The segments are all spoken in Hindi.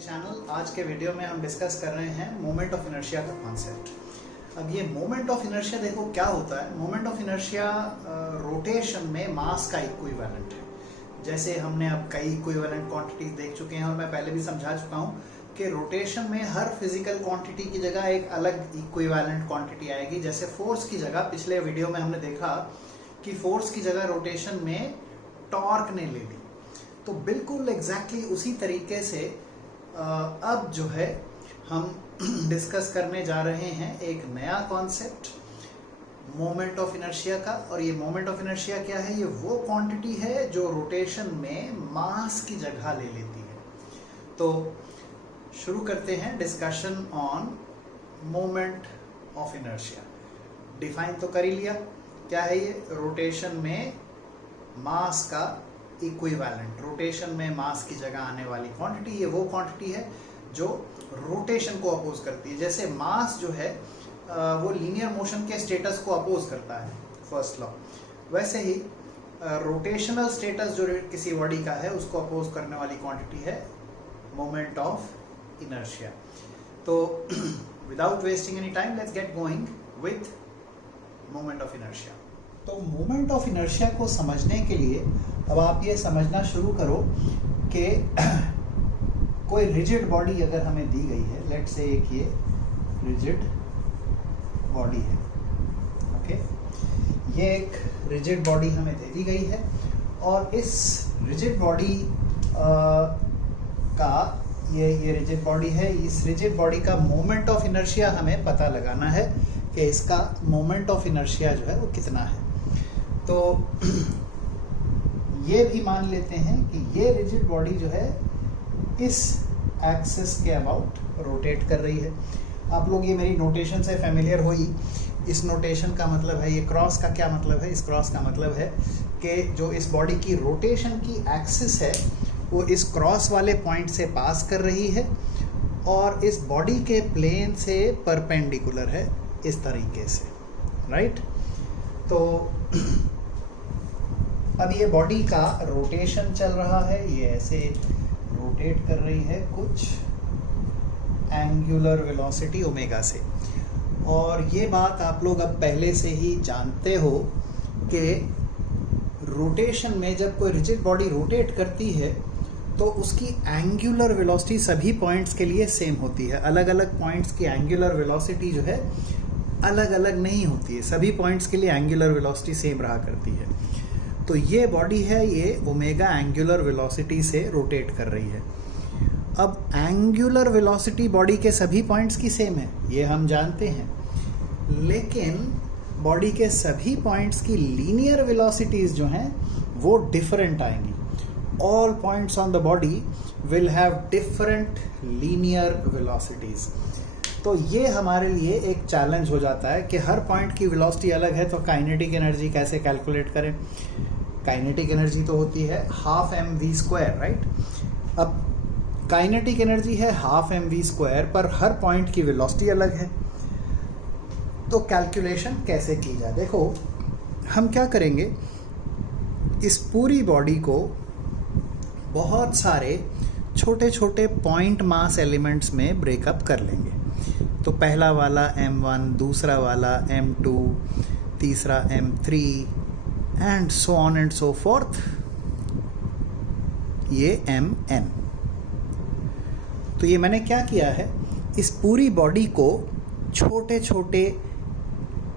चैनल। आज के वीडियो में हम डिस्कस कर रहे हैं मोमेंट ऑफ इनर्शिया का कॉन्सेप्ट। अब ये मोमेंट ऑफ इनर्शिया देखो क्या होता है। मोमेंट ऑफ इनर्शिया रोटेशन में मास का इक्विवेलेंट है। जैसे हमने अब कई इक्विवेलेंट क्वांटिटीज देख चुके हैं और मैं पहले भी समझा चुका हूँ कि रोटेशन में हर फिजिकल क्वांटिटी की जगह एक अलग इक्विवेलेंट क्वांटिटी आएगी। जैसे फोर्स की जगह पिछले वीडियो में हमने देखा कि फोर्स की जगह रोटेशन में टॉर्क ने ले ली, तो बिल्कुल एग्जैक्टली उसी तरीके से अब जो है हम डिस्कस करने जा रहे हैं एक नया कॉन्सेप्ट मोमेंट ऑफ इनर्शिया का। और ये मोमेंट ऑफ इनर्शिया क्या है? ये वो क्वांटिटी है जो रोटेशन में मास की जगह ले लेती है। तो शुरू करते हैं discussion on moment of inertia. Define तो कर ही लिया, क्या है ये? रोटेशन में मास का इक्विवेलेंट, रोटेशन में मास की जगह आने वाली क्वांटिटी। ये वो क्वांटिटी है जो रोटेशन को अपोज करती है। जैसे मास जो है वो लीनियर मोशन के स्टेटस को अपोज करता है, फर्स्ट लॉ, वैसे ही रोटेशनल स्टेटस जो किसी बॉडी का है उसको अपोज करने वाली क्वांटिटी है मोमेंट ऑफ इनर्शिया। तो without wasting any time let's get going with moment of inertia. तो मोमेंट ऑफ इनर्शिया को समझने के लिए अब आप ये समझना शुरू करो कि कोई रिजिड बॉडी अगर हमें दी गई है, लेट्स से एक ये रिजिड बॉडी है, ओके, ये एक रिजिड बॉडी हमें दे दी गई है और इस रिजिड बॉडी का ये रिजिड बॉडी है। इस रिजिड बॉडी का मोमेंट ऑफ इनर्शिया हमें पता लगाना है कि इसका मोमेंट ऑफ इनर्शिया जो है वो कितना है। तो ये भी मान लेते हैं कि ये रिजिड बॉडी जो है इस एक्सिस के अबाउट रोटेट कर रही है। आप लोग ये मेरी नोटेशन से फेमिलियर हो ही। इस नोटेशन का मतलब है, ये क्रॉस का क्या मतलब है? इस क्रॉस का मतलब है कि जो इस बॉडी की रोटेशन की एक्सिस है वो इस क्रॉस वाले पॉइंट से पास कर रही है और इस बॉडी के प्लेन से परपेंडिकुलर है, इस तरीके से, राइट। तो अब ये बॉडी का रोटेशन चल रहा है, ये ऐसे रोटेट कर रही है कुछ एंगुलर वेलोसिटी ओमेगा से। और ये बात आप लोग अब पहले से ही जानते हो कि रोटेशन में जब कोई रिजिड बॉडी रोटेट करती है तो उसकी एंगुलर वेलोसिटी सभी पॉइंट्स के लिए सेम होती है। अलग अलग पॉइंट्स की एंगुलर वेलोसिटी जो है अलग अलग नहीं होती है, सभी पॉइंट्स के लिए एंगुलर वेलोसिटी सेम रहा करती है। तो ये बॉडी है, ये ओमेगा एंगुलर वेलोसिटी से रोटेट कर रही है। अब एंगुलर वेलोसिटी बॉडी के सभी पॉइंट्स की सेम है, ये हम जानते हैं, लेकिन बॉडी के सभी पॉइंट्स की लीनियर वेलोसिटीज जो हैं वो डिफरेंट आएंगी। All points on the body will have different linear velocities. तो ये हमारे लिए एक चैलेंज हो जाता है कि हर पॉइंट की वेलोसिटी अलग है, तो काइनेटिक एनर्जी कैसे कैलकुलेट करें? काइनेटिक एनर्जी तो होती है हाफ mv², राइट। अब काइनेटिक एनर्जी है हाफ mv², पर हर पॉइंट की वेलोसिटी अलग है, तो कैलकुलेशन कैसे की जाए? देखो हम क्या करेंगे, इस पूरी बॉडी को बहुत सारे छोटे छोटे पॉइंट मास एलिमेंट्स में ब्रेकअप कर लेंगे। तो पहला वाला m1, दूसरा वाला m2, तीसरा m3 and so on and so fourth, ये mn। तो ये मैंने क्या किया है, इस पूरी बॉडी को छोटे छोटे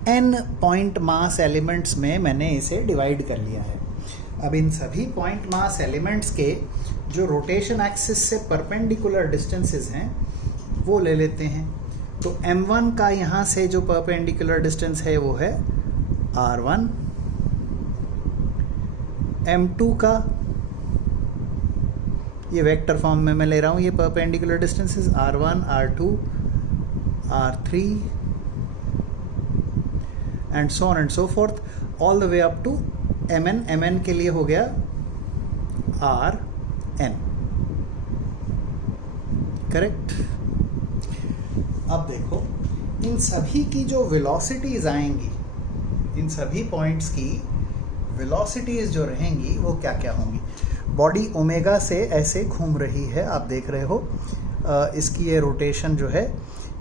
n पॉइंट मास एलिमेंट्स में मैंने इसे डिवाइड कर लिया है। अब इन सभी पॉइंट मास एलिमेंट्स के जो रोटेशन एक्सिस से परपेंडिकुलर डिस्टेंसेस हैं वो ले लेते हैं। तो m1 का यहाँ से जो परपेंडिकुलर डिस्टेंस है वो है r1, m2 का ये वेक्टर फॉर्म में मैं ले रहा हूँ, ये perpendicular distances r1, r2, r3 and so on and so forth all the way up to mn। mn के लिए हो गया rn, करेक्ट। अब देखो इन सभी की जो वेलोसिटीज आएंगी, इन सभी पॉइंट्स की वेलोसिटीज जो रहेंगी वो क्या क्या होंगी? बॉडी ओमेगा से ऐसे घूम रही है, आप देख रहे हो, इसकी ये रोटेशन जो है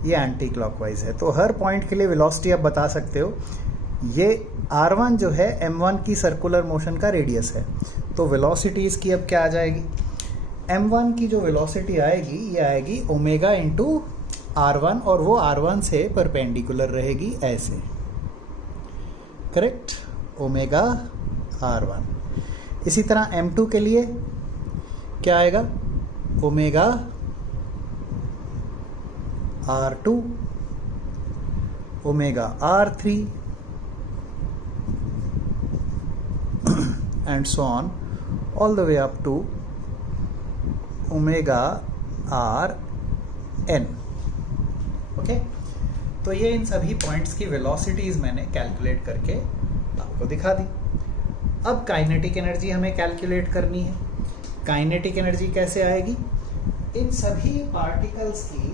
ये एंटी क्लॉकवाइज है। तो हर पॉइंट के लिए वेलोसिटी आप बता सकते हो। ये r1 जो है m1 की सर्कुलर मोशन का रेडियस है। तो वेलोसिटी इसकी अब क्या आ जाएगी, m1 की जो वेलोसिटी आएगी ये आएगी ओमेगा इंटू r1, और वो r1 से परपेंडिकुलर रहेगी ऐसे, करेक्ट, ओमेगा r1। इसी तरह m2 के लिए क्या आएगा, omega r2, omega r3 and so on all the way up to omega rn। Okay, तो ये इन सभी पॉइंट्स की वेलोसिटीज मैंने कैलकुलेट करके आपको दिखा दी। अब काइनेटिक एनर्जी हमें कैलकुलेट करनी है। काइनेटिक एनर्जी कैसे आएगी, इन सभी पार्टिकल्स की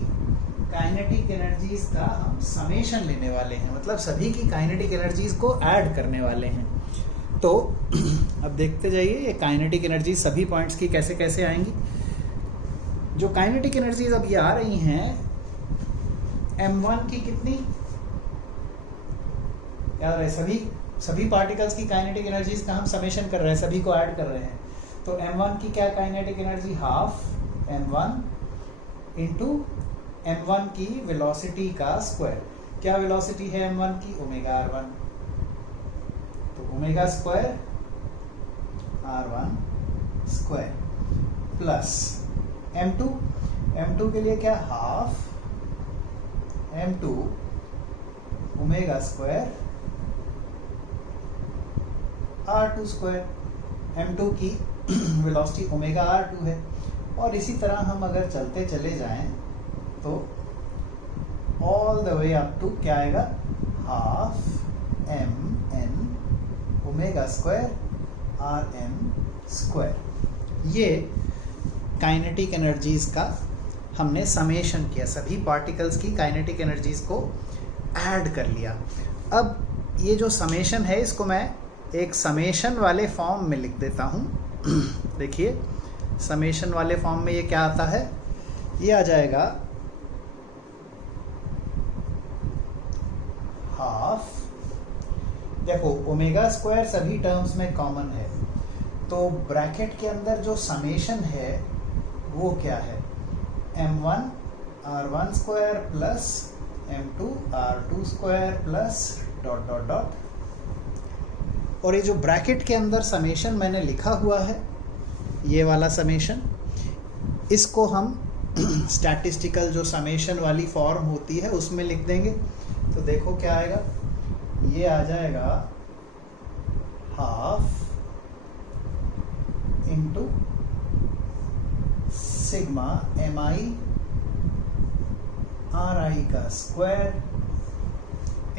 काइनेटिक एनर्जीज का हम समेशन लेने वाले हैं, मतलब सभी की काइनेटिक एनर्जीज को ऐड करने वाले हैं। तो अब देखते जाइए ये काइनेटिक एनर्जी सभी पॉइंट्स की कैसे कैसे आएंगी। जो काइनेटिक एनर्जीज अब ये आ रही हैं m1 की कितनी, याद रहे सभी पार्टिकल्स की काइनेटिक एनर्जीज का हम समेशन कर रहे हैं, सभी को ऐड कर रहे हैं। तो m1 की क्या kinetic energy, half m1 into m1 की वेलोसिटी का स्क्वायर। क्या वेलोसिटी है m1 की, ओमेगा r1, तो omega square r1 square plus m2 के लिए क्या, half m2 omega square r2 square. m2 की वेलोसिटी ओमेगा r2 है, और इसी तरह हम अगर चलते चले जाएं तो all the way up to क्या आएगा, half mn omega square rm square. ये काइनेटिक एनर्जीज का हमने समेशन किया, सभी पार्टिकल्स की काइनेटिक एनर्जीज को ऐड कर लिया। अब ये जो समेशन है इसको मैं एक समेशन वाले फॉर्म में लिख देता हूँ। देखिए समेशन वाले फॉर्म में ये क्या आता है, ये आ जाएगा हाफ, देखो ओमेगा स्क्वायर सभी टर्म्स में कॉमन है, तो ब्रैकेट के अंदर जो समेशन है वो क्या है, m1 r1 square plus m2 r2 square plus dot dot dot. और ये जो ब्रैकेट के अंदर समेशन मैंने लिखा हुआ है, ये वाला समेशन, इसको हम स्टैटिस्टिकल जो समेशन वाली फॉर्म होती है उसमें लिख देंगे। तो देखो क्या आएगा, ये आ जाएगा half into sigma mi ri का स्क्वायर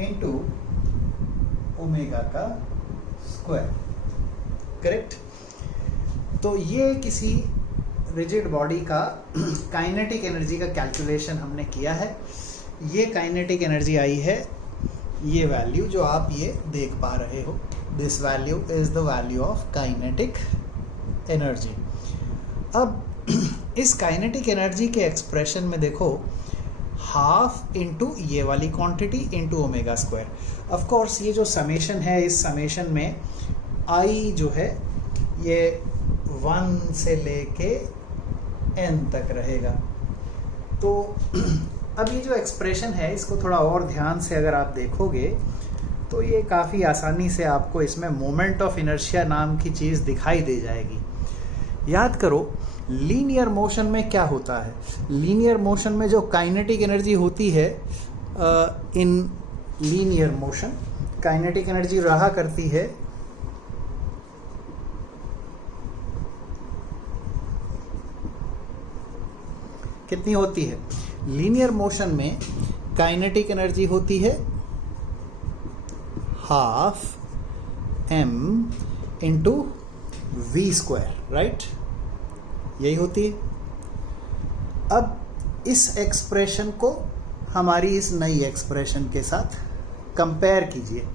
इंटू ओमेगा का स्क्वायर, करेक्ट। तो ये किसी रिजिड बॉडी का काइनेटिक एनर्जी का कैलकुलेशन हमने किया है। ये काइनेटिक एनर्जी आई है, ये वैल्यू जो आप ये देख पा रहे हो, this value is the value of kinetic energy. अब इस काइनेटिक एनर्जी के एक्सप्रेशन में देखो, हाफ इंटू ये वाली quantity into omega square. Of course ये जो समेशन है, इस समेशन में आई जो है ये 1 से लेके n तक रहेगा। तो अब ये जो एक्सप्रेशन है इसको थोड़ा और ध्यान से अगर आप देखोगे तो ये काफ़ी आसानी से आपको इसमें मोमेंट ऑफ इनर्शिया नाम की चीज़ दिखाई दे जाएगी। याद करो लीनियर मोशन में क्या होता है, लीनियर मोशन में जो काइनेटिक एनर्जी होती है, in linear motion kinetic energy रहा करती है कितनी होती है, लीनियर मोशन में काइनेटिक एनर्जी होती है half m into V square, right, यही होती है। अब इस एक्सप्रेशन को हमारी इस नई एक्सप्रेशन के साथ कंपेयर कीजिए।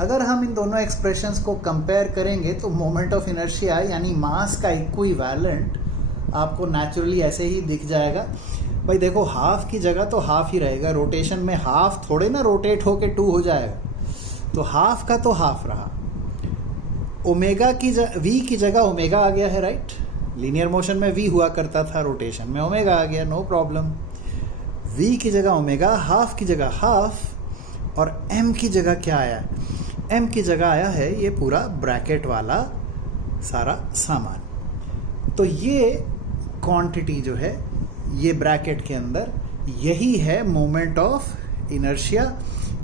अगर हम इन दोनों एक्सप्रेशंस को कंपेयर करेंगे तो मोमेंट ऑफ इनर्शिया यानी मास का इक्विवेलेंट आपको नेचुरली ऐसे ही दिख जाएगा। भाई देखो हाफ की जगह तो हाफ ही रहेगा, रोटेशन में हाफ थोड़े ना रोटेट होके 2 हो जाएगा, तो हाफ का तो हाफ रहा। ओमेगा की वी की जगह ओमेगा आ गया है, राइट। लीनियर मोशन में वी हुआ करता था, रोटेशन में ओमेगा आ गया, नो प्रॉब्लम। वी की जगह ओमेगा, हाफ की जगह हाफ, और एम की जगह क्या आया? एम की जगह आया है ये पूरा ब्रैकेट वाला सारा सामान। तो ये क्वांटिटी जो है ये ब्रैकेट के अंदर, यही है मोमेंट ऑफ इनर्शिया।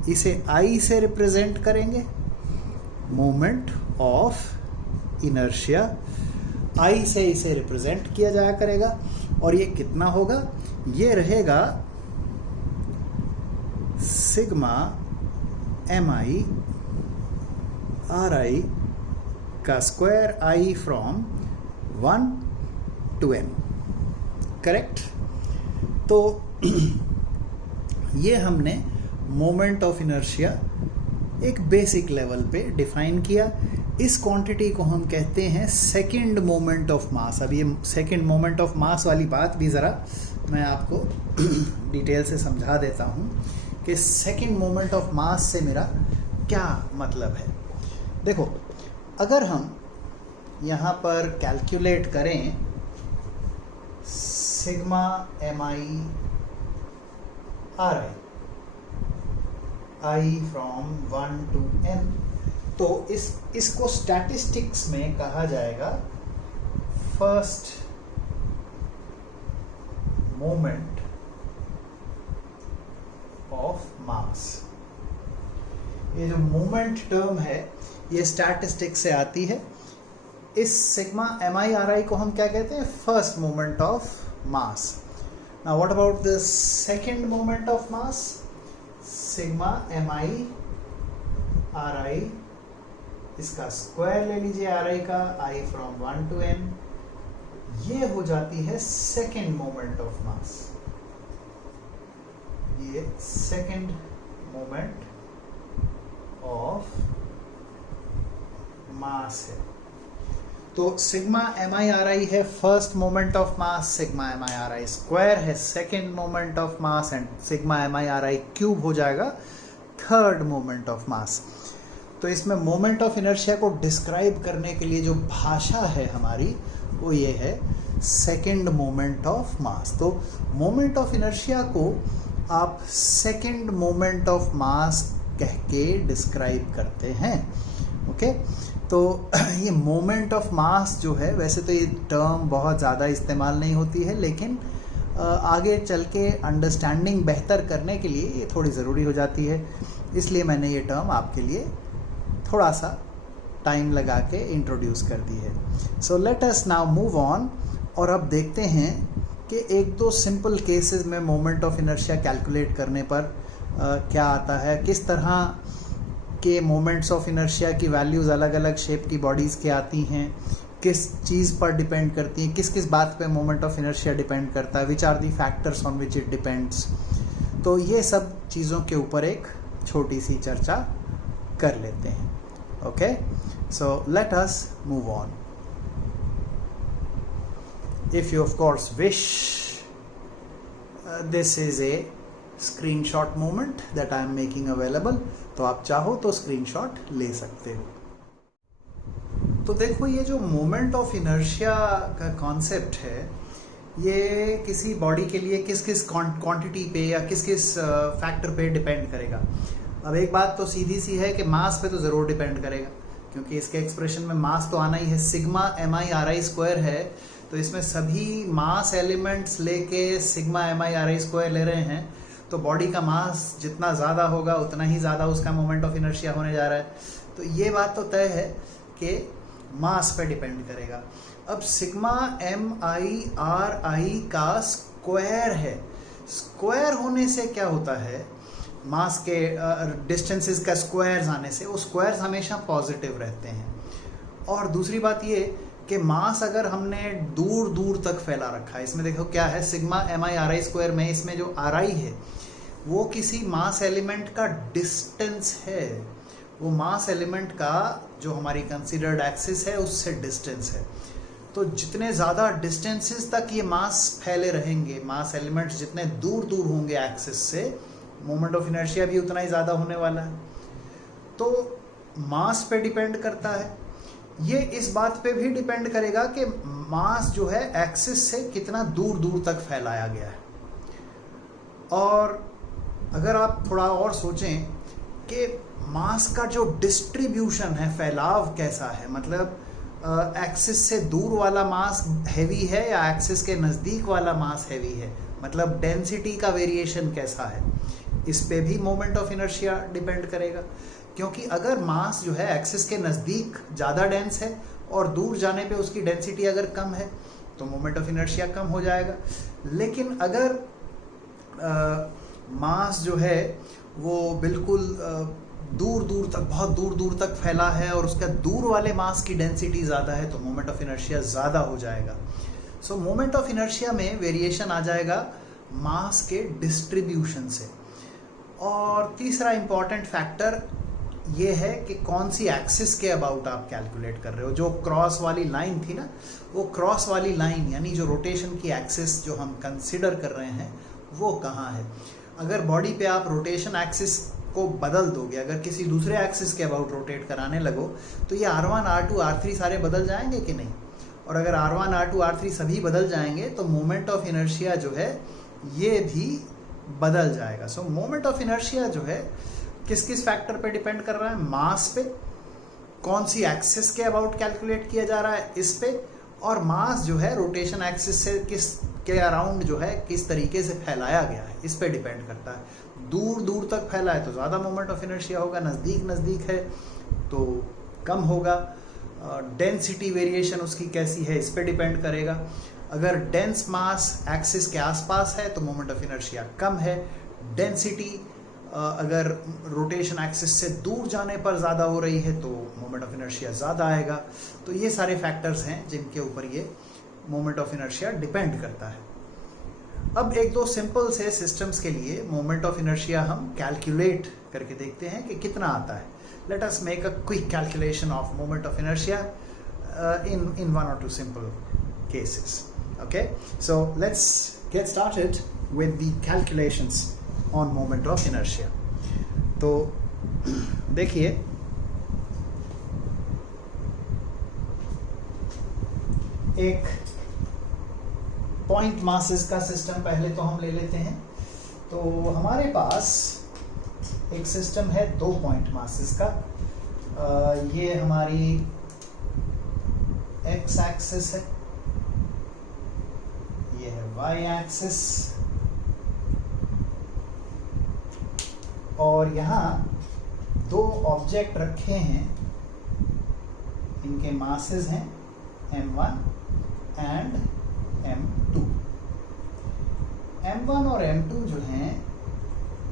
इसे आई से रिप्रेजेंट करेंगे, मोमेंट ऑफ इनर्शिया आई से इसे रिप्रेजेंट किया जाया करेगा। और ये कितना होगा? ये रहेगा sigma M I R I का square, I from 1 to n, correct. तो ये हमने मोमेंट ऑफ इनर्शिया एक बेसिक लेवल पे डिफाइन किया। इस क्वांटिटी को हम कहते हैं सेकंड मोमेंट ऑफ मास। अब ये सेकंड मोमेंट ऑफ मास वाली बात भी ज़रा मैं आपको डिटेल से समझा देता हूँ कि सेकंड मोमेंट ऑफ मास से मेरा क्या मतलब है। देखो, अगर हम यहाँ पर कैलकुलेट करें sigma M I R I from 1 to n, तो इसको स्टैटिस्टिक्स में कहा जाएगा फर्स्ट मोमेंट ऑफ मास। ये जो मोमेंट टर्म है ये स्टैटिस्टिक्स से आती है। इस sigma M I R I को हम क्या कहते हैं? First moment of mass. Now what about the second moment of mass? Sigma M I R I, इसका स्क्वायर ले लीजिए आर आई का, आई फ्रॉम 1 to n, ये हो जाती है सेकंड मोमेंट ऑफ मास। ये सेकंड मोमेंट ऑफ मास है। तो sigma M I R I है first moment of mass, sigma M I R I square है second moment of mass, and sigma M I R I cube हो जाएगा थर्ड मोमेंट ऑफ मास। तो इसमें मोमेंट ऑफ इनर्शिया को डिस्क्राइब करने के लिए जो भाषा है हमारी वो ये है सेकेंड मोमेंट ऑफ मास। तो मोमेंट ऑफ इनर्शिया को आप सेकेंड मोमेंट ऑफ मास कह के डिस्क्राइब करते हैं, ओके। तो ये मोमेंट ऑफ मास जो है, वैसे तो ये टर्म बहुत ज़्यादा इस्तेमाल नहीं होती है, लेकिन आगे चल के अंडरस्टैंडिंग बेहतर करने के लिए ये थोड़ी ज़रूरी हो जाती है, इसलिए मैंने ये टर्म आपके लिए थोड़ा सा टाइम लगा के इंट्रोड्यूस कर दी है। So let us now move on, और अब देखते हैं कि एक दो सिंपल केसेस में मोमेंट ऑफ इनर्शिया कैलकुलेट करने पर क्या आता है, किस तरह के मोमेंट्स ऑफ इनर्शिया की वैल्यूज़ अलग अलग शेप की बॉडीज़ के आती हैं, किस चीज़ पर डिपेंड करती हैं, किस किस बात पे मोमेंट ऑफ इनर्शिया डिपेंड करता है, which are the factors on which it depends. तो ये सब चीज़ों के ऊपर एक छोटी सी चर्चा कर लेते हैं, okay. So let us move on. If you of course wish, this is a screenshot moment that I am making available, तो आप चाहो तो स्क्रीनशॉट ले सकते हो। तो देखो, ये जो मोमेंट ऑफ इनर्शिया का कॉन्सेप्ट है, ये किसी बॉडी के लिए किस किस क्वांटिटी पे या किस किस फैक्टर पे डिपेंड करेगा। अब एक बात तो सीधी सी है कि मास पे तो ज़रूर डिपेंड करेगा, क्योंकि इसके एक्सप्रेशन में मास तो आना ही है। Sigma M I R I square है, तो इसमें सभी मास एलिमेंट्स लेके sigma M I R I square ले रहे हैं, तो बॉडी का मास जितना ज़्यादा होगा उतना ही ज़्यादा उसका मोमेंट ऑफ इनर्शिया होने जा रहा है। तो ये बात तो तय है कि मास पे डिपेंड करेगा। अब sigma M I R I का स्क्वायर है, स्क्वायर होने से क्या होता है, मास के डिस्टेंसेस का स्क्वायर्स आने से वो स्क्वायर्स हमेशा पॉजिटिव रहते हैं। और दूसरी बात ये कि मास अगर हमने दूर दूर तक फैला रखा है, इसमें देखो क्या है, sigma M I R I square में इसमें जो आर आई है वो किसी मास एलिमेंट का डिस्टेंस है, वो मास एलिमेंट का जो हमारी कंसीडर्ड एक्सिस है उससे डिस्टेंस है। तो जितने ज़्यादा डिस्टेंसेस तक ये मास फैले रहेंगे, मास एलिमेंट्स जितने दूर दूर होंगे एक्सिस से, मोमेंट ऑफ इनर्शिया भी उतना ही ज़्यादा होने वाला है। तो मास पे डिपेंड करता है। ये इस बात पे भी डिपेंड करेगा कि मास जो है एक्सिस से कितना दूर दूर तक फैलाया गया है। और अगर आप थोड़ा और सोचें कि मास का जो डिस्ट्रीब्यूशन है, फैलाव कैसा है, मतलब एक्सिस से दूर वाला मास हैवी है या एक्सिस के नज़दीक वाला मास हैवी है, मतलब डेंसिटी का वेरिएशन कैसा है, इस पे भी मोमेंट ऑफ इनर्शिया डिपेंड करेगा। क्योंकि अगर मास जो है एक्सिस के नज़दीक ज़्यादा डेंस है और दूर जाने पे उसकी डेंसिटी अगर कम है तो मोमेंट ऑफ इनर्शिया कम हो जाएगा। लेकिन अगर मास जो है वो बिल्कुल दूर दूर तक, बहुत दूर दूर तक फैला है और उसका दूर वाले मास की डेंसिटी ज़्यादा है तो मोमेंट ऑफ इनर्शिया ज़्यादा हो जाएगा। सो मोमेंट ऑफ इनर्शिया में वेरिएशन आ जाएगा मास के डिस्ट्रीब्यूशन से। और तीसरा इंपॉर्टेंट फैक्टर ये है कि कौन सी एक्सिस के अबाउट आप कैलकुलेट कर रहे हो। जो क्रॉस वाली लाइन थी ना, वो क्रॉस वाली लाइन यानी जो रोटेशन की एक्सिस जो हम कंसिडर कर रहे हैं वो कहाँ है। अगर बॉडी पे आप रोटेशन एक्सिस को बदल दोगे, अगर किसी दूसरे एक्सिस के अबाउट रोटेट कराने लगो तो ये R1, R2, R3 सारे बदल जाएंगे कि नहीं। और अगर R1, R2, R3 सभी बदल जाएंगे तो मोमेंट ऑफ इनर्शिया जो है ये भी बदल जाएगा। सो मोमेंट ऑफ इनर्शिया जो है किस किस फैक्टर पे डिपेंड कर रहा है, मास पे, कौन सी एक्सिस के अबाउट कैलकुलेट किया जा रहा है इस पे, और मास जो है रोटेशन एक्सिस से किस के अराउंड जो है किस तरीके से फैलाया गया है इस पे डिपेंड करता है। दूर दूर तक फैला है तो ज़्यादा मोमेंट ऑफ इनर्शिया होगा, नज़दीक नज़दीक है तो कम होगा। डेंसिटी वेरिएशन उसकी कैसी है इस पे डिपेंड करेगा। अगर डेंस मास एक्सिस के आसपास है तो मोमेंट ऑफ इनर्शिया कम है। डेंसिटी अगर रोटेशन एक्सिस से दूर जाने पर ज़्यादा हो रही है तो मोमेंट ऑफ इनर्शिया ज़्यादा आएगा। तो ये सारे फैक्टर्स हैं जिनके ऊपर ये मोमेंट ऑफ इनर्शिया डिपेंड करता है। अब एक दो सिंपल से सिस्टम्स के लिए मोमेंट ऑफ इनर्शिया हम कैलकुलेट करके देखते हैं कि कितना आता है। Let us make a quick calculation of moment of inertia in one or two simple cases. Okay, so let's get started with the calculations on moment of inertia. तो देखिए, एक पॉइंट मासेस का सिस्टम पहले तो हम ले लेते हैं। तो हमारे पास एक सिस्टम है दो पॉइंट मासेस का। ये हमारी एक्स एक्सिस है, ये है वाई एक्सिस, और यहाँ दो ऑब्जेक्ट रखे हैं, इनके मासेस हैं m1 एंड m2। m1 और m2 जो हैं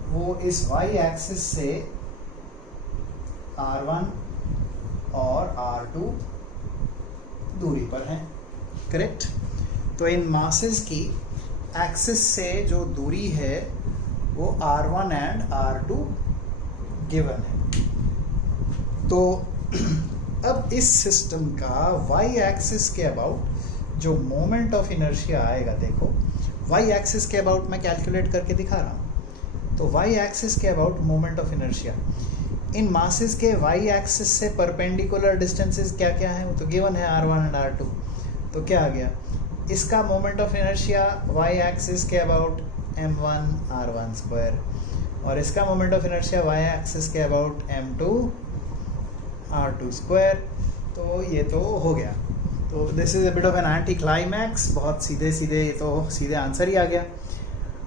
वो इस y एक्सिस से r1 और r2 दूरी पर हैं, करेक्ट। तो इन मासेस की एक्सिस से जो दूरी है वो r1 एंड r2 गिवन है। तो अब इस सिस्टम का y एक्सिस के अबाउट जो मोमेंट ऑफ इनर्शिया आएगा, देखो y एक्सिस के अबाउट मैं कैलकुलेट करके दिखा रहा हूँ। तो y एक्सिस के about moment of inertia, in masses के y एक्सिस से परपेंडिकुलर डिस्टेंसेस क्या क्या हैं, वो तो गिवन है r1 एंड r2। तो क्या आ गया, इसका moment of inertia y axis के अबाउट m1 r1 स्क्वायर, और इसका moment of inertia y axis के अबाउट m2 r2 स्क्वायर। तो ये तो हो गया। तो this is a bit of an anti climax, बहुत सीधे सीधे, ये तो सीधे आंसर ही आ गया।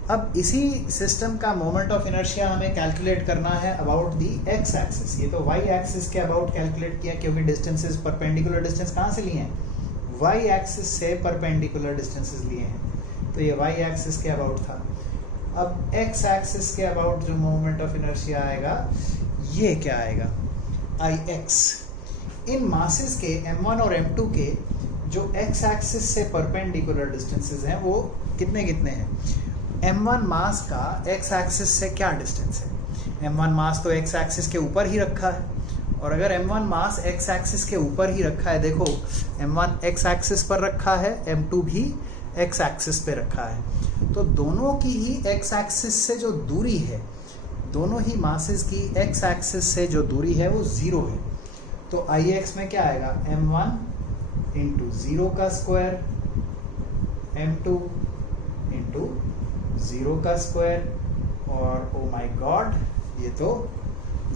अब इसी सिस्टम का मोमेंट ऑफ इनर्शिया हमें कैलकुलेट करना है अबाउट दी एक्स एक्सिस। ये तो y एक्सिस के अबाउट कैलकुलेट किया क्योंकि डिस्टेंसेस, परपेंडिकुलर डिस्टेंस कहाँ से लिए हैं, y एक्सिस से परपेंडिकुलर डिस्टेंसेस लिए हैं। तो ये y एक्सिस के अबाउट था। अब x एक्सिस के अबाउट जो मोमेंट ऑफ इनर्शिया आएगा, ये क्या आएगा, Ix। इन मासेस के m1 और m2 के जो x एक्सिस से परपेंडिकुलर डिस्टेंसेस हैं वो कितने कितने हैं। m1 मास का x एक्सिस से क्या डिस्टेंस है, m1 मास तो x एक्सिस के ऊपर ही रखा है और अगर m1 मास x एक्सिस के ऊपर ही रखा है, देखो m1 x एक्सिस पर रखा है, m2 भी x एक्सिस पे रखा है, तो दोनों की ही x एक्सिस से जो दूरी है, दोनों ही मासेस की x एक्सिस से जो दूरी है वो 0 है। तो Ix में क्या आएगा, m1 इंटू 0 का स्क्वायर, m2 इंटू 0 का स्क्वायर, और ओ माय गॉड ये तो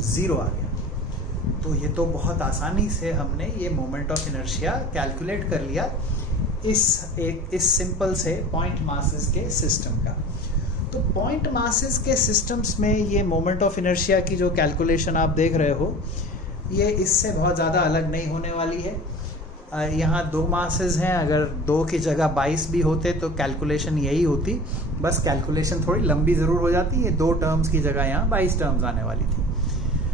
0 आ गया। तो ये तो बहुत आसानी से हमने ये मोमेंट ऑफ इनर्शिया कैलकुलेट कर लिया इस सिंपल से पॉइंट मासेस के सिस्टम का। तो पॉइंट मासेस के सिस्टम्स में ये मोमेंट ऑफ इनर्शिया की जो कैलकुलेशन आप देख रहे हो, ये इससे बहुत ज़्यादा अलग नहीं होने वाली है। यहाँ 2 मासेस हैं, अगर 2 की जगह 22 भी होते तो कैलकुलेशन यही होती, बस कैलकुलेशन थोड़ी लंबी ज़रूर हो जाती। ये 2 टर्म्स की जगह यहाँ 22 टर्म्स आने वाली थी।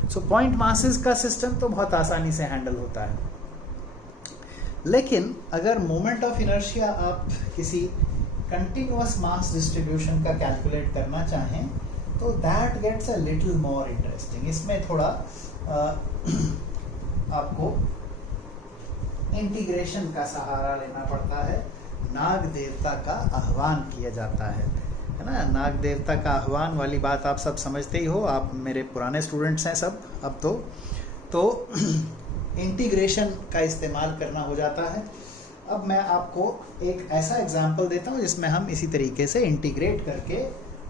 सो पॉइंट मासेस का सिस्टम तो बहुत आसानी से हैंडल होता है। लेकिन अगर मोमेंट ऑफ इनर्शिया आप किसी कंटिन्यूअस मास डिस्ट्रीब्यूशन का कैलकुलेट करना चाहें तो that gets a little more interesting. इसमें थोड़ा आपको इंटीग्रेशन का सहारा लेना पड़ता है, नाग देवता का आह्वान किया जाता है ना। नाग देवता का आह्वान वाली बात आप सब समझते ही हो, आप मेरे पुराने स्टूडेंट्स हैं सब। अब तो इंटीग्रेशन का इस्तेमाल करना हो जाता है। अब मैं आपको एक ऐसा एग्जांपल देता हूँ जिसमें हम इसी तरीके से इंटीग्रेट करके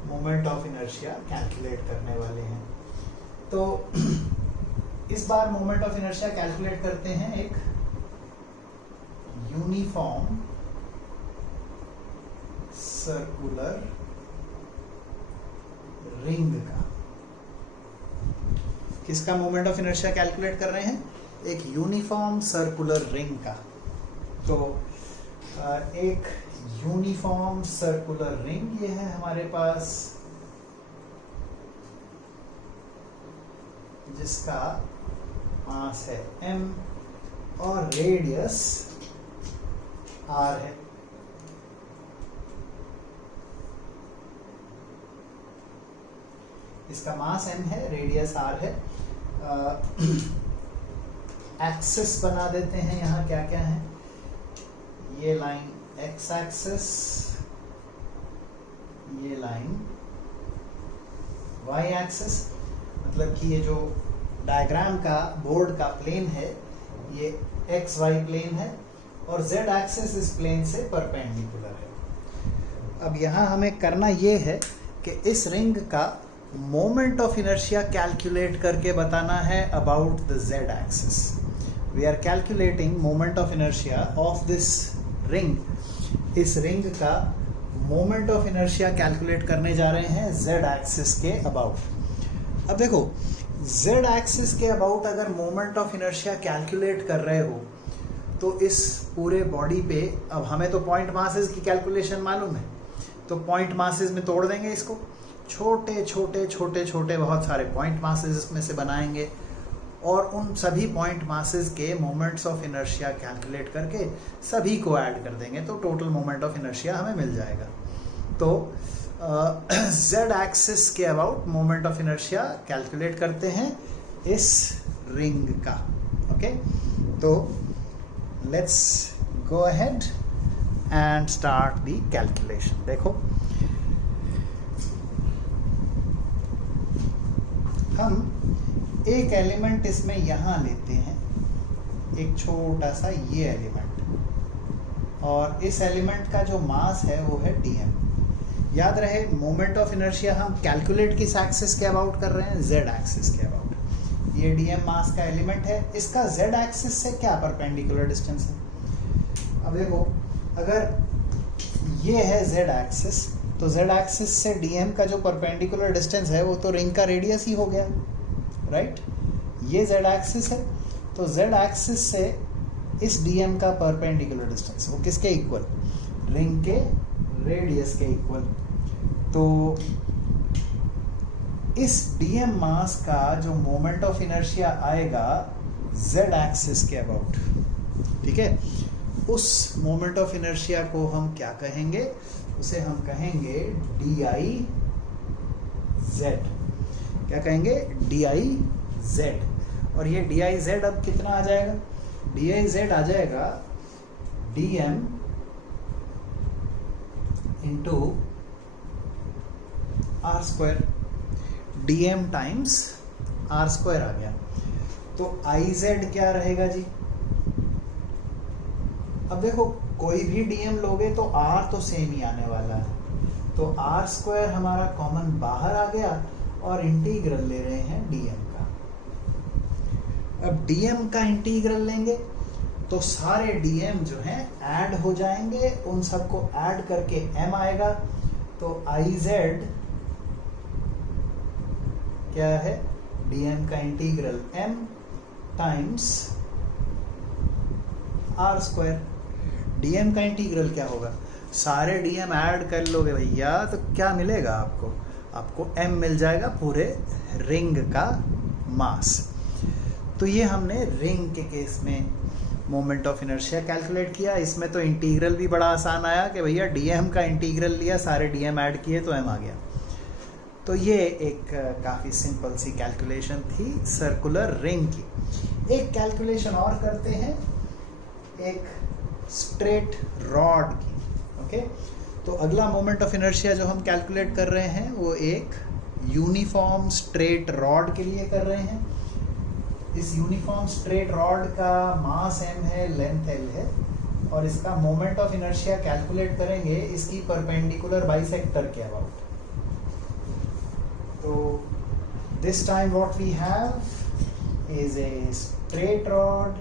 मोमेंट ऑफ इनर्शिया कैलकुलेट करने वाले हैं। तो इस बार मोमेंट ऑफ इनर्शिया कैलकुलेट करते हैं एक यूनिफॉर्म सर्कुलर रिंग का। किसका मोमेंट ऑफ इनर्शिया कैलकुलेट कर रहे हैं? एक यूनिफॉर्म सर्कुलर रिंग का। तो एक यूनिफॉर्म सर्कुलर रिंग ये है हमारे पास, जिसका मास है m और रेडियस r है। इसका मास m है, रेडियस r है। एक्सिस बना देते हैं, यहाँ क्या क्या है, ये लाइन x एक्सिस, ये लाइन y एक्सिस, मतलब कि ये जो डायग्राम का बोर्ड का प्लेन है ये एक्स वाई प्लेन है और z एक्सिस इस प्लेन से परपेंडिकुलर है। अब यहाँ हमें करना ये है कि इस रिंग का मोमेंट ऑफ इनर्शिया कैलकुलेट करके बताना है about the z axis. We are calculating moment of inertia of this ring. इस रिंग का मोमेंट ऑफ इनर्शिया कैलकुलेट करने जा रहे हैं z एक्सिस के अबाउट। अब देखो z एक्सिस के अबाउट अगर मोमेंट ऑफ इनर्शिया कैलकुलेट कर रहे हो तो इस पूरे बॉडी पे, अब हमें तो पॉइंट मासेस की कैलकुलेशन मालूम है, तो पॉइंट मासेस में तोड़ देंगे इसको, छोटे छोटे छोटे छोटे बहुत सारे पॉइंट मासेस इसमें से बनाएंगे और उन सभी पॉइंट मासेस के मोमेंट्स ऑफ इनर्शिया कैलकुलेट करके सभी को ऐड कर देंगे तो टोटल मोमेंट ऑफ इनर्शिया हमें मिल जाएगा। तो z एक्सिस के about moment of inertia calculate करते हैं इस रिंग का। ओके, तो let's go ahead and start the calculation. देखो हम एक एलिमेंट इसमें यहाँ लेते हैं, एक छोटा सा ये एलिमेंट, और इस एलिमेंट का जो मास है वो है dm। याद रहे मोमेंट ऑफ इनर्शिया हम कैलकुलेट किस एक्सिस के अबाउट कर रहे हैं, z एक्सिस के अबाउट। ये dm मास का एलिमेंट है, इसका z एक्सिस से क्या परपेंडिकुलर डिस्टेंस है। अब देखो अगर ये है z एक्सिस तो z एक्सिस से dm का जो परपेंडिकुलर डिस्टेंस है वो तो रिंग का रेडियस ही हो गया, राइट। ये z एक्सिस है तो z एक्सिस से इस dm का परपेंडिकुलर डिस्टेंस वो किसके इक्वल, रिंग के रेडियस के इक्वल। तो इस dm मास का जो मोमेंट ऑफ इनर्शिया आएगा z एक्सिस के अबाउट, ठीक है, उस मोमेंट ऑफ इनर्शिया को हम क्या कहेंगे, उसे हम कहेंगे DIZ। क्या कहेंगे, DIZ। और ये डी आई जेड अब कितना आ जाएगा, डी आई जेड आ जाएगा D M into R square, D M times R square आ गया। तो आई जेड क्या रहेगा जी, अब देखो कोई भी डीएम लोगे तो आर तो सेम ही आने वाला है, तो आर स्क्वायर हमारा कॉमन बाहर आ गया और इंटीग्रल ले रहे हैं डीएम का। अब डीएम का इंटीग्रल लेंगे तो सारे डीएम जो हैं ऐड हो जाएंगे, उन सबको ऐड करके एम आएगा। तो आई जेड क्या है, डीएम का integral M times R square. DM का इंटीग्रल क्या होगा, सारे डीएम ऐड कर लोगे भैया तो क्या मिलेगा आपको, आपको एम मिल जाएगा पूरे रिंग का मास। तो ये हमने रिंग के केस में मोमेंट ऑफ इनर्शिया कैलकुलेट किया। इसमें तो इंटीग्रल भी बड़ा आसान आया कि भैया डीएम का इंटीग्रल लिया, सारे डीएम ऐड किए तो एम आ गया। तो ये एक काफ़ी सिंपल सी कैलकुलेशन थी सर्कुलर रिंग की। एक कैलकुलेशन और करते हैं, एक स्ट्रेट रॉड की। ओके, तो अगला मोमेंट ऑफ इनर्शिया जो हम कैलकुलेट कर रहे हैं वो एक यूनिफॉर्म स्ट्रेट रॉड के लिए कर रहे हैं। इस यूनिफॉर्म स्ट्रेट रॉड का मास m है, लेंथ l है, और इसका मोमेंट ऑफ इनर्शिया कैलकुलेट करेंगे इसकी परपेंडिकुलर बाइसेक्टर के अबाउट। तो this time what we have is a straight rod,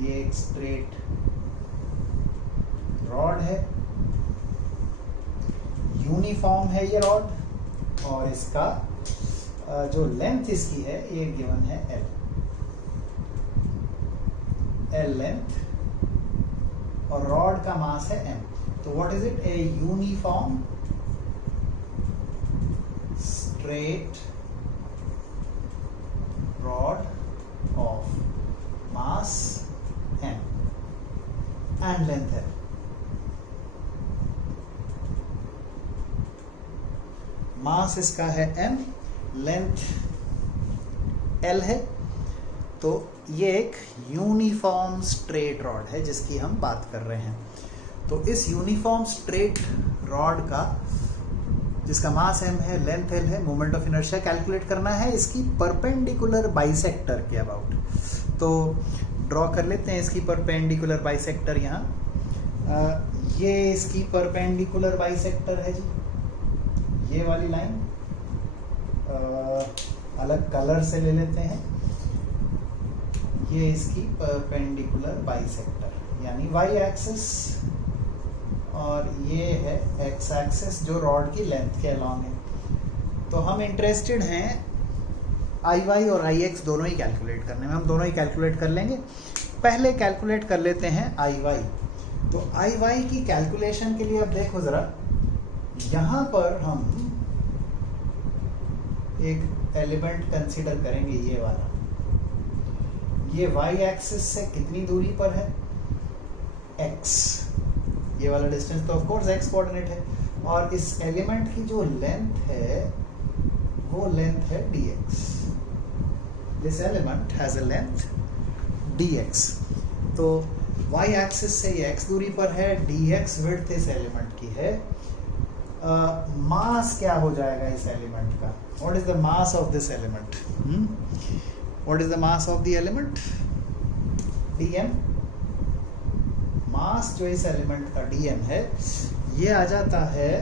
ये एक स्ट्रेट रॉड है, यूनिफॉर्म है ये रॉड, और इसका जो लेंथ इसकी है ये गिवन है L लेंथ, और रॉड का मास है m। तो what is it, a uniform straight rod of mass m and length है। मास इसका है m, लेंथ l है। तो ये एक यूनिफॉर्म स्ट्रेट रॉड है जिसकी हम बात कर रहे हैं। तो इस यूनिफॉर्म स्ट्रेट रॉड का जिसका मास m है, लेंथ l है, मोमेंट ऑफ इनर्शिया कैलकुलेट करना है इसकी परपेंडिकुलर बाइसेक्टर के अबाउट। तो ड्रॉ कर लेते हैं इसकी परपेंडिकुलर बाइसेक्टर। यहाँ ये इसकी परपेंडिकुलर बाइसेक्टर है जी, ये वाली लाइन अलग कलर से ले लेते हैं। ये इसकी परपेंडिकुलर बाइसेक्टर यानी वाई एक्सिस, और ये है एक्स एक्सिस जो रॉड की लेंथ के अलॉन्ग है। तो हम इंटरेस्टेड हैं आई वाई और आई एक्स दोनों ही कैलकुलेट करने में, हम दोनों ही कैलकुलेट कर लेंगे। पहले कैलकुलेट कर लेते हैं आई वाई। तो आई वाई की कैलकुलेशन के लिए अब देखो जरा, यहाँ पर हम एक एलिमेंट कंसीडर करेंगे, ये वाला। ये वाई एक्सिस से कितनी दूरी पर है, x। ये वाला डिस्टेंस तो ऑफ कोर्स x कोऑर्डिनेट है, और इस एलिमेंट की जो लेंथ है वो लेंथ है dx। This element has a length dx। तो y एक्सिस से ये x दूरी पर है, dx विड्थ इस एलिमेंट की है। मास क्या हो जाएगा इस एलिमेंट का, what is the mass of this element, what is the mass of the element, dm। मास जो इस एलिमेंट का dm है ये आ जाता है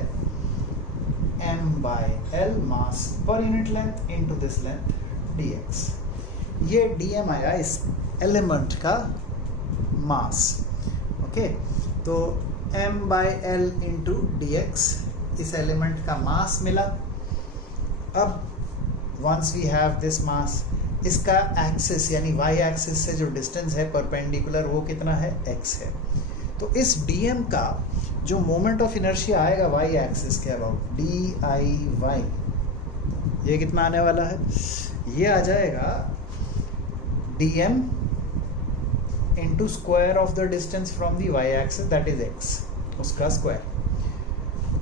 m/l mass per unit length into this length dx। ये dm आया इस एलिमेंट का मास। ओके, तो m/l इंटू dx इस एलिमेंट का मास मिला। अब once we have this mass, इसका एक्सिस यानी y एक्सिस से जो डिस्टेंस है परपेंडिकुलर वो कितना है, x है। तो इस dm का जो मोमेंट ऑफ इनर्शिया आएगा y एक्सिस के अबाउट, diy, ये कितना आने वाला है, ये आ जाएगा dm into square of the distance from the y axis that is x, उसका स्क्वायर।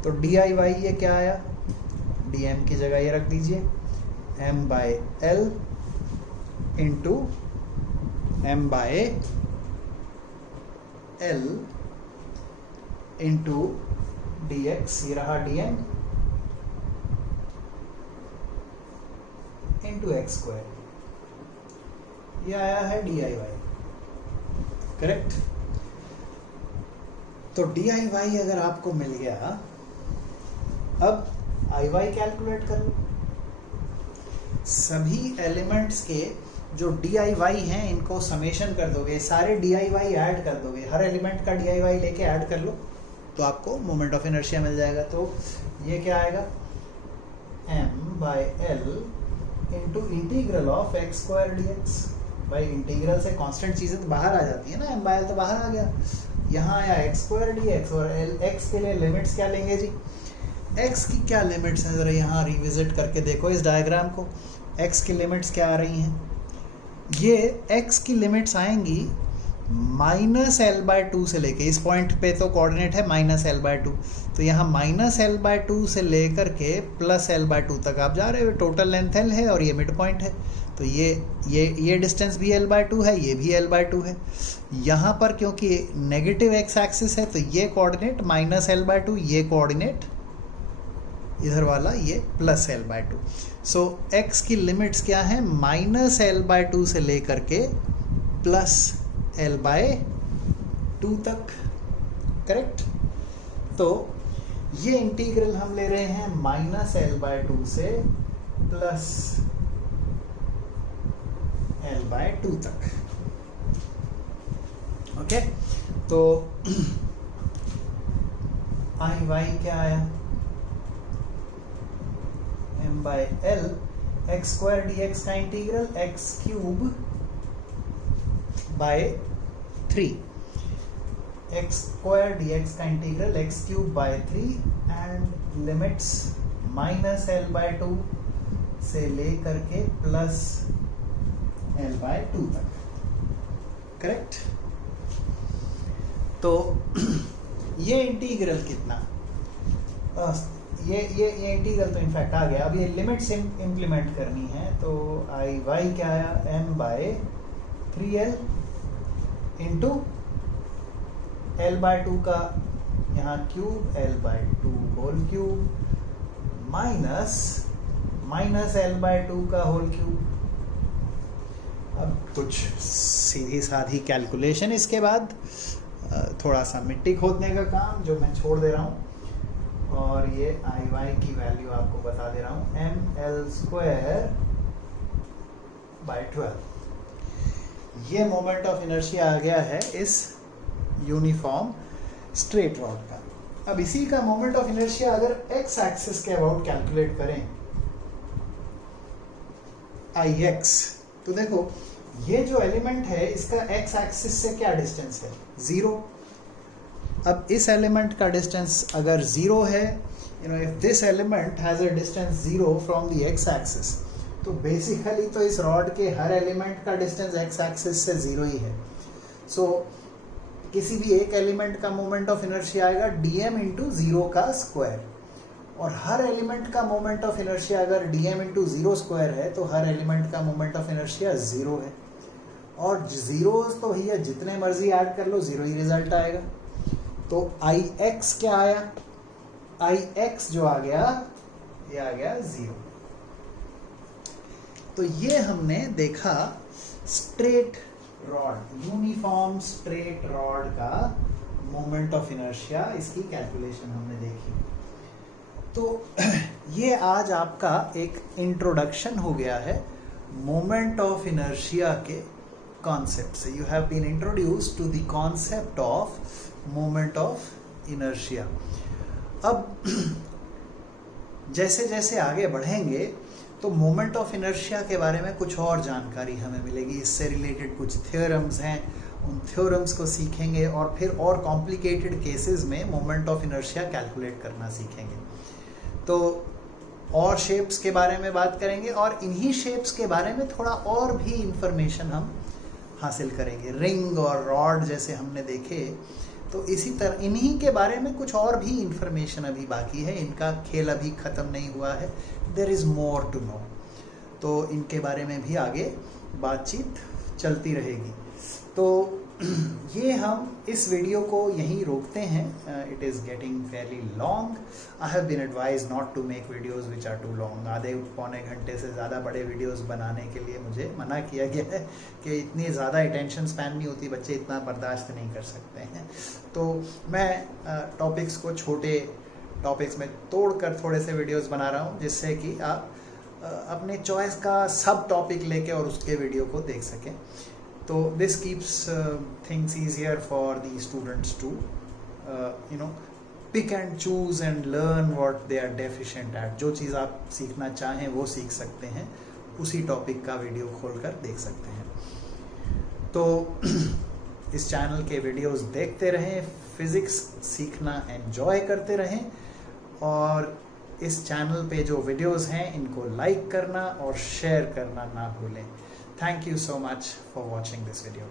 तो diy ये क्या आया, dm की जगह ये रख दीजिए m/l into m by l into dx, ये रहा dm इंटू एक्स स्क्वायर, ये आया है डी आई वाई, करेक्ट। तो डी आई वाई अगर आपको मिल गया, अब आई वाई कैलकुलेट कर लो। सभी एलिमेंट्स के जो डी आई वाई हैं इनको समेशन कर दोगे, सारे डी आई वाई ऐड कर दोगे, हर एलिमेंट का डी आई वाई लेके ऐड कर लो तो आपको मोमेंट ऑफ इनर्शिया मिल जाएगा। तो ये क्या आएगा, m by L into integral of x square D x. भाई इंटीग्रल से कांस्टेंट चीजें तो बाहर आ जाती है ना, m बाय एल तो बाहर आ गया, यहाँ आया एक्स स्क्वायर डी एक्स, और एक्स के लिए लिमिट्स क्या लेंगे जी, x की क्या लिमिट्स हैं, ज़रा यहाँ रिविजिट करके देखो इस डायग्राम को। x की लिमिट्स क्या आ रही हैं, ये x की लिमिट्स आएंगी -l/2 से लेके, इस पॉइंट पे तो कोऑर्डिनेट है -l/2, तो यहाँ -l/2 से लेकर के +l/2 तक आप जा रहे हो। टोटल लेंथ l है और ये मिड पॉइंट है, तो ये डिस्टेंस भी l/2 है, ये भी l/2 है। यहाँ पर क्योंकि नेगेटिव x एक्सिस है तो ये कोऑर्डिनेट -l/2, ये कोऑर्डिनेट इधर वाला ये +l/2। सो x की लिमिट्स क्या है, -l/2 से लेकर के +l/2 तक, करेक्ट। तो ये इंटीग्रल हम ले रहे हैं -l/2 से +l/2 तक, ओके। तो आई वाई क्या आया, m by L X square D X का integral x³ by 3, X square D X का integral x³ by 3 and limits -l/2 से लेकर के +l/2 तक, करेक्ट। तो ये इंटीग्रल कितना, ये इंटीग्रल तो इनफैक्ट आ गया। अब ये लिमिट्स इम्प्लीमेंट करनी है, तो आई वाई क्या आया, m bye 3l into l/2 का यहाँ cube, l/2 whole cube minus l/2 का होल क्यूब। अब कुछ सीधी साधी कैलकुलेशन इसके बाद, थोड़ा सा मिट्टी खोदने का काम जो मैं छोड़ दे रहा हूँ, और ये आई वाई की वैल्यू आपको बता दे रहा हूँ, ml² बाय 12। ये मोमेंट ऑफ इनर्शिया आ गया है इस यूनिफॉर्म स्ट्रेट रॉड का। अब इसी का मोमेंट ऑफ इनर्शिया अगर x एक्सिस के अबाउट कैलकुलेट करें, ix, तो देखो ये जो एलिमेंट है इसका x एक्सिस से क्या डिस्टेंस है, 0। अब इस एलिमेंट का डिस्टेंस अगर 0 है, if this element has a distance 0 from the x axis, तो बेसिकली तो इस रॉड के हर एलिमेंट का डिस्टेंस x एक्सिस से 0 ही है। सो किसी भी एक एलिमेंट का मोमेंट ऑफ इनर्शिया आएगा dm इंटू 0 का स्क्वायर, और हर एलिमेंट का मोमेंट ऑफ इनर्शिया अगर dm इंटू 0 स्क्वायर है तो हर एलिमेंट का मोमेंट ऑफ इनर्शिया 0 है, और जीरोस तो भैया जितने मर्जी ऐड कर लो 0 ही रिजल्ट आएगा। तो Ix क्या आया, Ix जो आ गया, ये आ गया 0। तो ये हमने देखा straight rod, uniform straight rod का मोमेंट ऑफ इनर्शिया, इसकी कैलकुलेशन हमने देखी। तो ये आज आपका एक इंट्रोडक्शन हो गया है मोमेंट ऑफ इनर्शिया के कॉन्सेप्ट से। You have been introduced to the concept of moment of inertia. अब जैसे जैसे आगे बढ़ेंगे तो मोमेंट ऑफ इनर्शिया के बारे में कुछ और जानकारी हमें मिलेगी, इससे रिलेटेड कुछ थ्योरम्स हैं, उन थ्योरम्स को सीखेंगे और फिर और कॉम्प्लिकेटेड केसेस में मोमेंट ऑफ इनर्शिया कैलकुलेट करना सीखेंगे। तो और शेप्स के बारे में बात करेंगे, और इन्हीं शेप्स के बारे में थोड़ा और भी इंफॉर्मेशन हम हासिल करेंगे। रिंग और रॉड जैसे हमने देखे, तो इसी तरह इन्हीं के बारे में कुछ और भी इंफॉर्मेशन अभी बाकी है, इनका खेल अभी ख़त्म नहीं हुआ है, there is more to know. तो इनके बारे में भी आगे बातचीत चलती रहेगी। तो ये हम इस वीडियो को यहीं रोकते हैं। It is getting fairly long. I have been advise not to make videos which are too long. आधे पौने घंटे से ज़्यादा बड़े वीडियोज़ बनाने के लिए मुझे मना किया गया है कि इतनी ज़्यादा अटेंशन स्पैन नहीं होती, बच्चे इतना बर्दाश्त नहीं कर सकते हैं। तो मैं टॉपिक्स को छोटे टॉपिक्स में तोड़कर थोड़े से वीडियोज़ बना रहा हूँ, जिससे कि आप अपने चॉइस का सब टॉपिक लेके और उसके वीडियो को देख सकें। तो this keeps things easier for the students to pick and choose and learn what they are deficient at. जो चीज़ आप सीखना चाहें वो सीख सकते हैं, उसी टॉपिक का वीडियो खोलकर देख सकते हैं। तो इस चैनल के वीडियोस देखते रहें, फिज़िक्स सीखना एंजॉय करते रहें, और इस चैनल पे जो वीडियोस हैं इनको लाइक करना और शेयर करना ना भूलें। Thank you so much for watching this video.